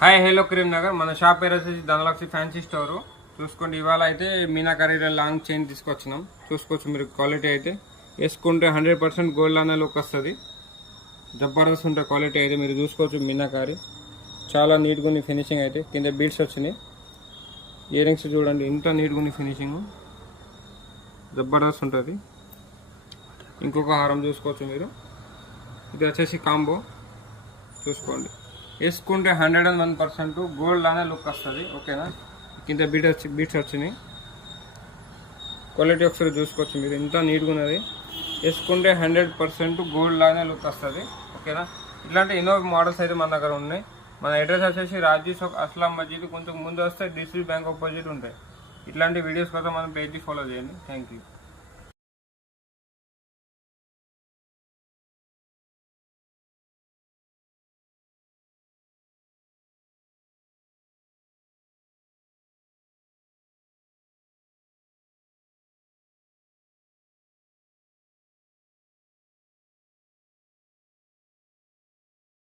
Hi hello Karimnagar మన shop పేరు వచ్చేసి ధనలక్ష్మి ఫ్యాన్సీ స్టోర్. చూసుకోండి, ఇవాళ అయితే మీనాకరీ లాంగ్ చైన్ తీసుకొచ్చినాం. చూసుకోవచ్చు మీరు, క్వాలిటీ అయితే వేసుకుంటే 100% గోల్డ్ అనే లుక్ వస్తుంది. జబర్దస్త్ ఉంటే క్వాలిటీ అయితే మీరు చూసుకోవచ్చు. మీనాకరీ చాలా నీట్గా ఉంది ఫినిషింగ్ అయితే. కింద బీడ్స్ వచ్చినాయి. ఇయర్ రింగ్స్ చూడండి ఎంత నీట్గా ఉంది ఫినిషింగ్, జబర్దస్త్ ఉంటుంది. ఇంకొక హారం చూసుకోవచ్చు మీరు, ఇది వచ్చేసి కాంబో. చూసుకోండి, వేసుకుంటే 101% గోల్డ్ అనే లుక్ వస్తుంది. ఓకేనా, కింద బీట్స్ వచ్చినాయి. క్వాలిటీ ఒకసారి చూసుకోవచ్చు మీరు, ఎంత నీట్గా ఉన్నది. వేసుకుంటే 100% గోల్డ్ లానే లుక్ వస్తుంది. ఓకేనా, ఇట్లాంటి ఎన్నో మోడల్స్ అయితే మన దగ్గర ఉన్నాయి. మన అడ్రస్ వచ్చేసి రాజీ చౌక్ అస్లాం మస్జిద్ కొంచెం ముందు వస్తే డిస్ట్రిక్ట్ బ్యాంక్ ఆపోజిట్ ఉంటాయి. ఇట్లాంటి వీడియోస్ కోసం మన పేజ్ని ఫాలో చేయండి. Thank you.